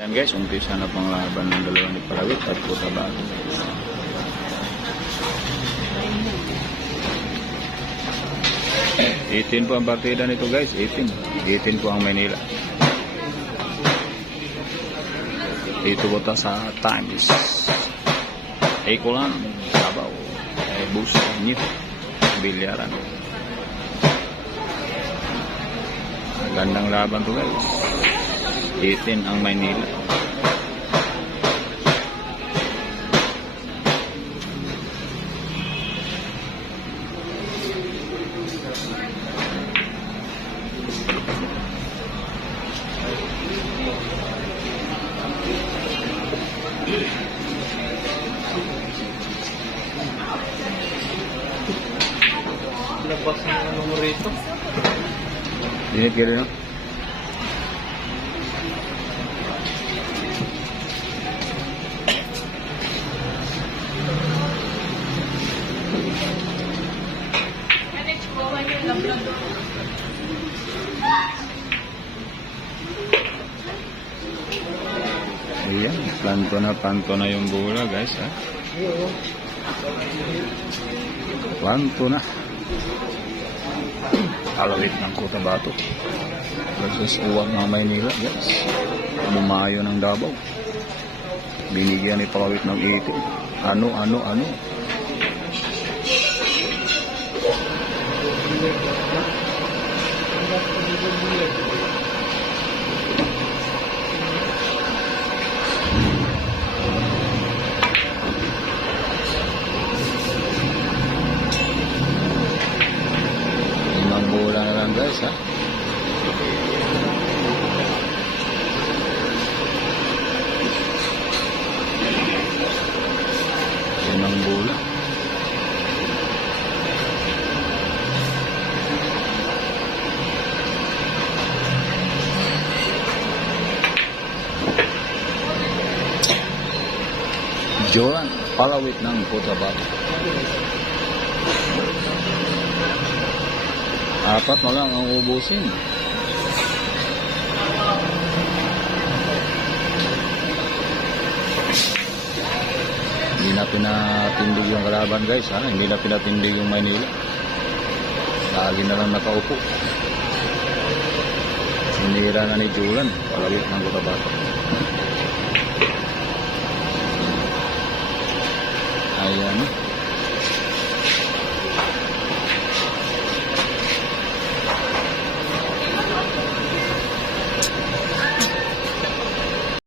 Yan guys, umpisa na pang laban ng dalawa ni Palawit at Cotabato. 18 po ang partida nito guys, 18 po ang Maynila. Dito po ta sa Times. Eko lang, Sabaw, Bus, Nip, Bilyaran. Gandang laban to guys. 18 ang Maynila. Labas ng numero ito. Dinit ka rin, no? Ayan, planto na yung bola guys, ha? Planto na. Palawit ng Cotabato versus Uwag ng Maynila guys. Bumayo ng Davao. Binigyan ni Palawit ng 18. Ano? Limang bola na lang guys, ha? Limang bola. Joran, Palawit ng Cotabato. 4 na lang ang ubusin. Hindi na pinatindig yung kalaban guys, ha? Hindi na pinatindig yung Maynila. Lagi na lang nakaupo. Sinira na ni Joran, Palawit ng Cotabato.